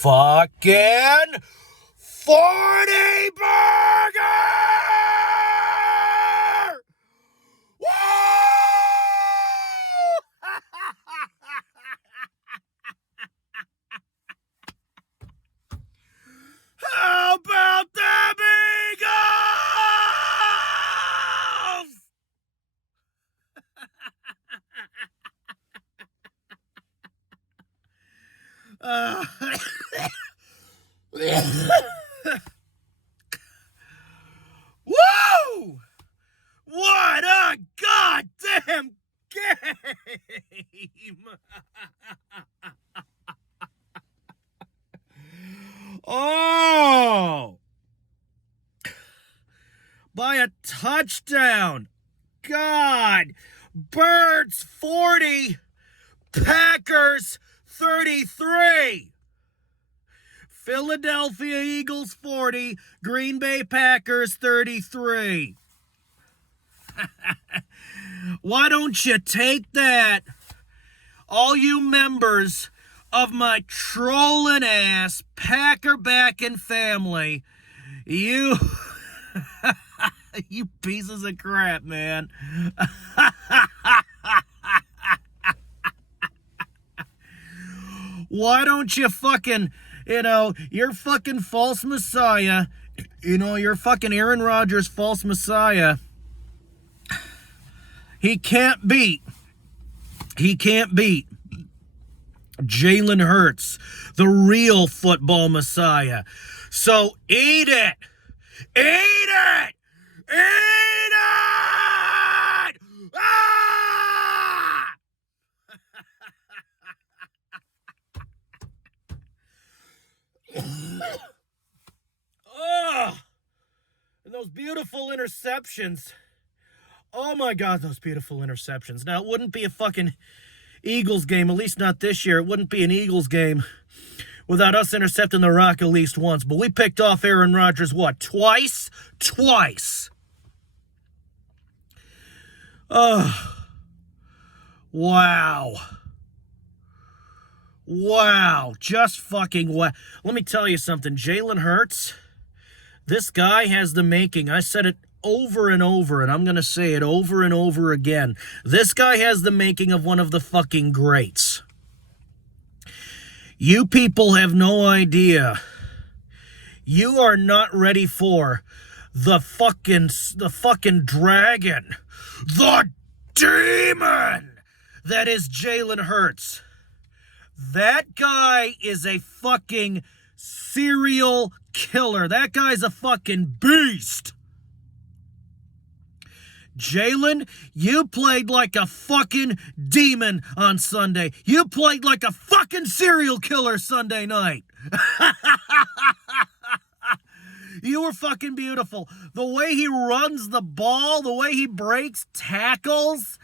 fucking 40 burger! Woo! How about them Eagles? Woo! What a goddamn game! Oh! By a touchdown. God. Birds 40. Packers 33. Philadelphia Eagles 40. Green Bay Packers 33. Why don't you take that? All you members of my trolling ass Packer backing family, you you pieces of crap, man. Why don't you fucking, your fucking false messiah, your fucking Aaron Rodgers false messiah, he can't beat Jalen Hurts, the real football messiah. So eat it! Eat it! Eat it! Ah! Oh! And those beautiful interceptions. Oh my God, those beautiful interceptions. Now, it wouldn't be a fucking Eagles game, at least not this year. It wouldn't be an Eagles game without us intercepting the rock at least once. But we picked off Aaron Rodgers, what, twice? Twice. Oh. Wow. Wow. Just fucking wow. Let me tell you something. Jalen Hurts, this guy has the making. I said it over and over, and I'm going to say it over and over again. This guy has the making of one of the fucking greats. You people have no idea. You are not ready for the fucking dragon, the demon that is Jalen Hurts. That guy is a fucking serial killer. That guy's a fucking beast. Jalen, you played like a fucking demon on Sunday. You played like a fucking serial killer Sunday night. You were fucking beautiful. The way he runs the ball, the way he breaks tackles.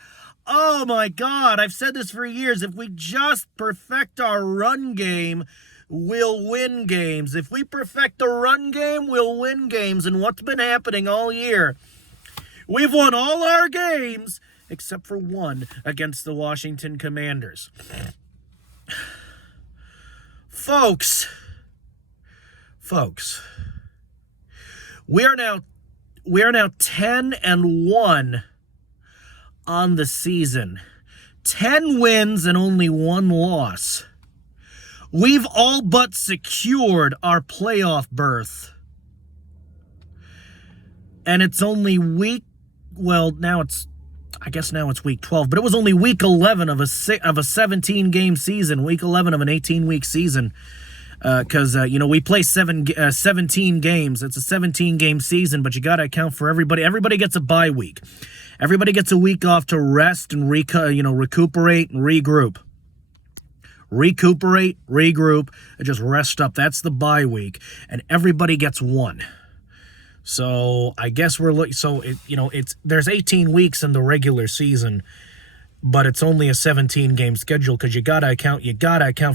Oh my God, I've said this for years. If we just perfect our run game, we'll win games. If we perfect the run game, we'll win games. And what's been happening all year? We've won all our games except for one against the Washington Commanders. Folks, we are now 10-1 on the season. 10 wins and only 1 loss. We've all but secured our playoff berth. And it's only now it's week 12, but it was only week 11 of a 17-game season, week 11 of an 18-week season, because we play 17 games. It's a 17-game season, but you got to account for everybody. Everybody gets a bye week. Everybody gets a week off to rest and recuperate and regroup. Recuperate, regroup, and just rest up. That's the bye week, and everybody gets one. So I guess there's 18 weeks in the regular season, but it's only a 17-game schedule because you gotta account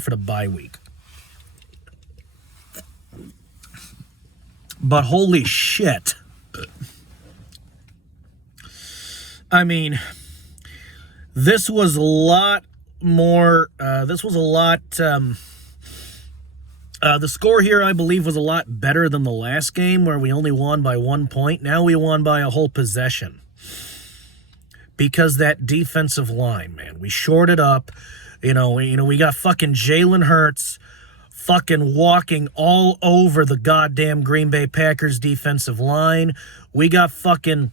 for the bye week. But holy shit. I mean, this was a lot more, The score here, I believe, was a lot better than the last game where we only won by 1 point. Now we won by a whole possession. Because that defensive line, man, we shored it up. We got fucking Jalen Hurts fucking walking all over the goddamn Green Bay Packers defensive line. We got fucking,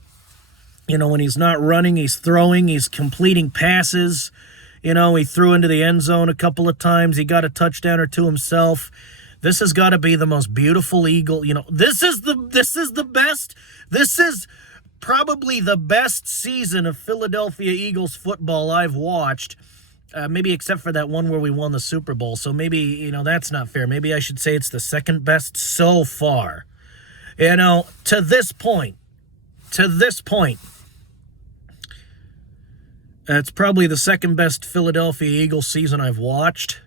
when he's not running, he's throwing, he's completing passes. He threw into the end zone a couple of times. He got a touchdown or two himself. This has got to be the most beautiful Eagle. This is the best. This is probably the best season of Philadelphia Eagles football I've watched. Maybe except for that one where we won the Super Bowl. So maybe, that's not fair. Maybe I should say it's the second best so far. To this point. It's probably the second best Philadelphia Eagles season I've watched.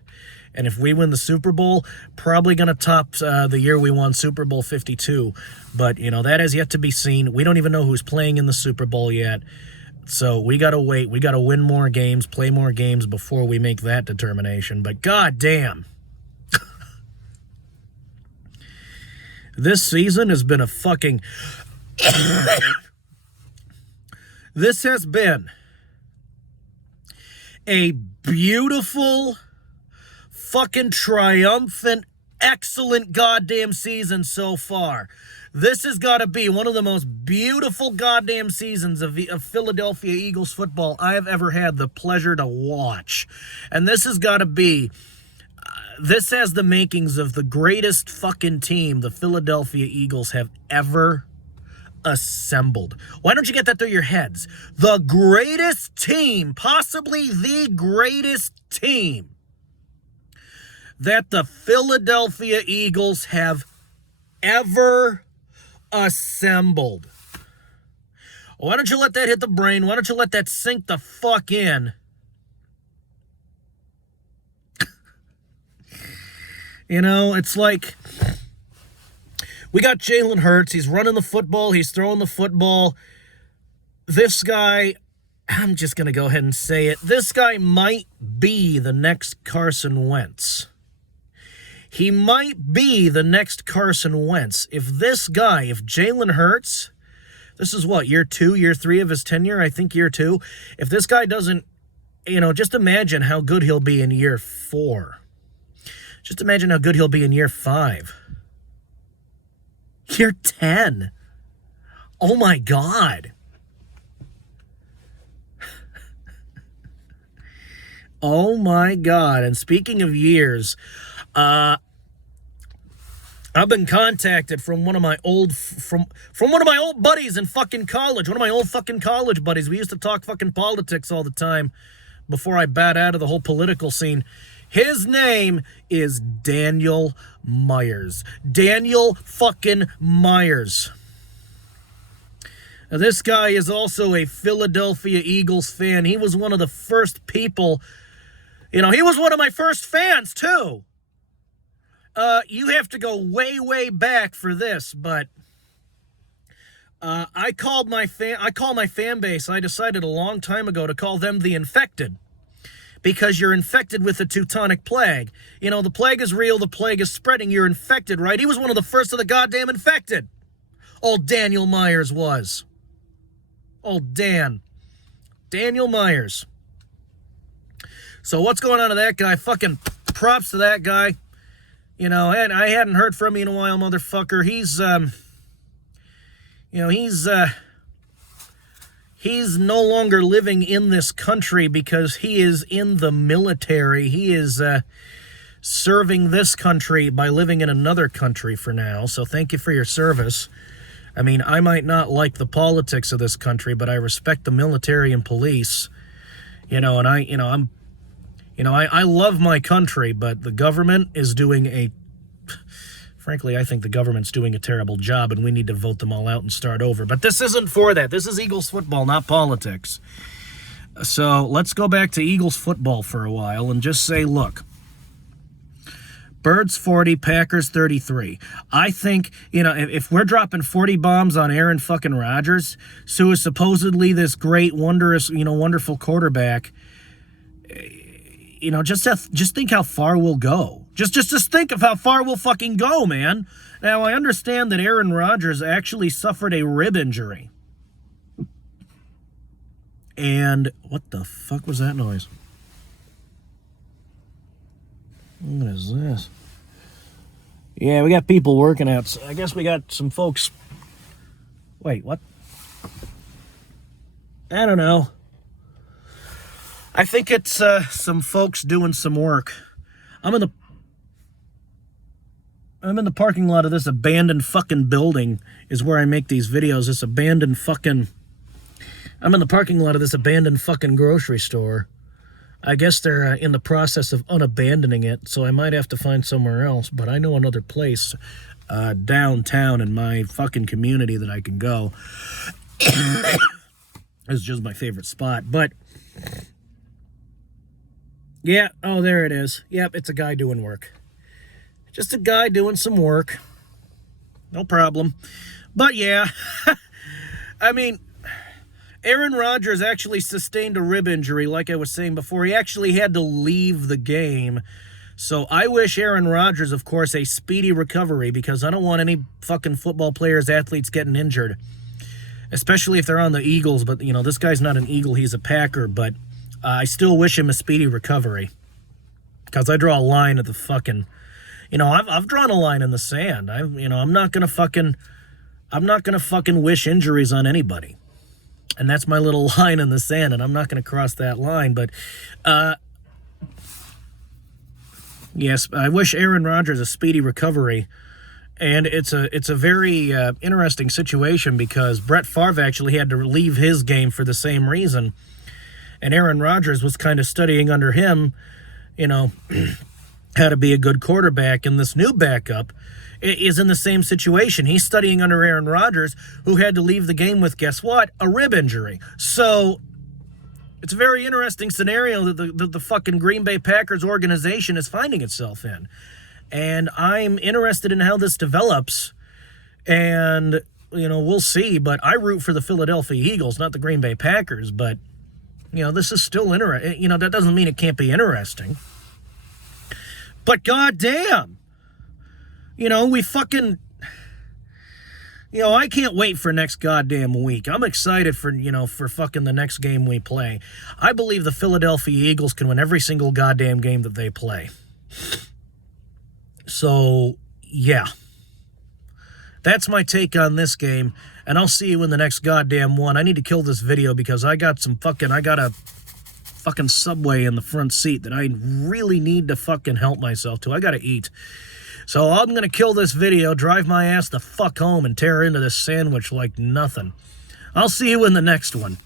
And if we win the Super Bowl, probably going to top the year we won Super Bowl 52. But, that has yet to be seen. We don't even know who's playing in the Super Bowl yet. So we got to wait. We got to win more games, play more games before we make that determination. But goddamn. This season has been a fucking... This has been a beautiful, fucking triumphant, excellent goddamn season so far. This has got to be one of the most beautiful goddamn seasons of Philadelphia Eagles football I have ever had the pleasure to watch. And this has got to be... This has the makings of the greatest fucking team the Philadelphia Eagles have ever assembled. Why don't you get that through your heads? The greatest team, possibly the greatest team that the Philadelphia Eagles have ever assembled. Why don't you let that hit the brain? Why don't you let that sink the fuck in? It's like we got Jalen Hurts. He's running the football. He's throwing the football. This guy, I'm just going to go ahead and say it. This guy might be the next Carson Wentz. He might be the next Carson Wentz. If Jalen Hurts, this is what, year 2, year 3 of his tenure? I think year 2. If this guy doesn't, just imagine how good he'll be in year 4. Just imagine how good he'll be in year 5. Year 10. Oh my God. Oh my God. And speaking of years, I've been contacted from one of my old buddies in fucking college. One of my old fucking college buddies. We used to talk fucking politics all the time before I bat out of the whole political scene. His name is Daniel Myers. Daniel fucking Myers. Now, this guy is also a Philadelphia Eagles fan. He was one of the first people, he was one of my first fans too. You have to go way, way back for this, but I call my fan base. I decided a long time ago to call them the infected. Because you're infected with the Teutonic Plague. The plague is real, the plague is spreading, you're infected, right? He was one of the first of the goddamn infected. Old Daniel Myers was. Old Daniel Myers. So what's going on to that guy? Fucking props to that guy. And I hadn't heard from him in a while, motherfucker. He's no longer living in this country because he is in the military. He is serving this country by living in another country for now. So thank you for your service. I mean, I might not like the politics of this country, but I respect the military and police. And I love my country, but the government is doing frankly, I think the government's doing a terrible job, and we need to vote them all out and start over. But this isn't for that. This is Eagles football, not politics. So let's go back to Eagles football for a while and just say, look, Birds 40, Packers 33. I think, if we're dropping 40 bombs on Aaron fucking Rodgers, who is supposedly this great, wonderful quarterback, just think how far we'll go. Just think of how far we'll fucking go, man. Now, I understand that Aaron Rodgers actually suffered a rib injury. And what the fuck was that noise? What is this? Yeah, we got people working out. I guess we got some folks. Wait, what? I don't know. I think it's some folks doing some work. I'm in the parking lot of this abandoned fucking building is where I make these videos. This abandoned fucking... I'm in the parking lot of this abandoned fucking grocery store. I guess they're in the process of unabandoning it, so I might have to find somewhere else, but I know another place downtown in my fucking community that I can go. It's just my favorite spot, but... Yeah, oh, there it is. Yep, it's a guy doing work. Just a guy doing some work. No problem. But yeah, I mean, Aaron Rodgers actually sustained a rib injury, like I was saying before. He actually had to leave the game. So I wish Aaron Rodgers, of course, a speedy recovery, because I don't want any fucking football players, athletes getting injured. Especially if they're on the Eagles. But, you know, this guy's not an Eagle, he's a Packer. But I still wish him a speedy recovery. Because I draw a line at the fucking... You know, I've drawn a line in the sand. I'm not gonna fucking wish injuries on anybody, and that's my little line in the sand, and I'm not gonna cross that line. But, yes, I wish Aaron Rodgers a speedy recovery, and it's a very interesting situation because Brett Favre actually had to leave his game for the same reason, and Aaron Rodgers was kind of studying under him, you know. How to be a good quarterback, and this new backup is in the same situation. He's studying under Aaron Rodgers, who had to leave the game with, guess what? A rib injury. So it's a very interesting scenario that the fucking Green Bay Packers organization is finding itself in. And I'm interested in how this develops, and, you know, we'll see. But I root for the Philadelphia Eagles, not the Green Bay Packers. But, you know, this is still interesting. You know, that doesn't mean it can't be interesting. But goddamn, you know, we fucking, you know, I can't wait for next goddamn week. I'm excited for, you know, for fucking the next game we play. I believe the Philadelphia Eagles can win every single goddamn game that they play. So, yeah. That's my take on this game, and I'll see you in the next goddamn one. I need to kill this video because I got a fucking Subway in the front seat that I really need to fucking help myself to. I gotta eat. So I'm gonna kill this video, drive my ass the fuck home, and tear into this sandwich like nothing. I'll see you in the next one.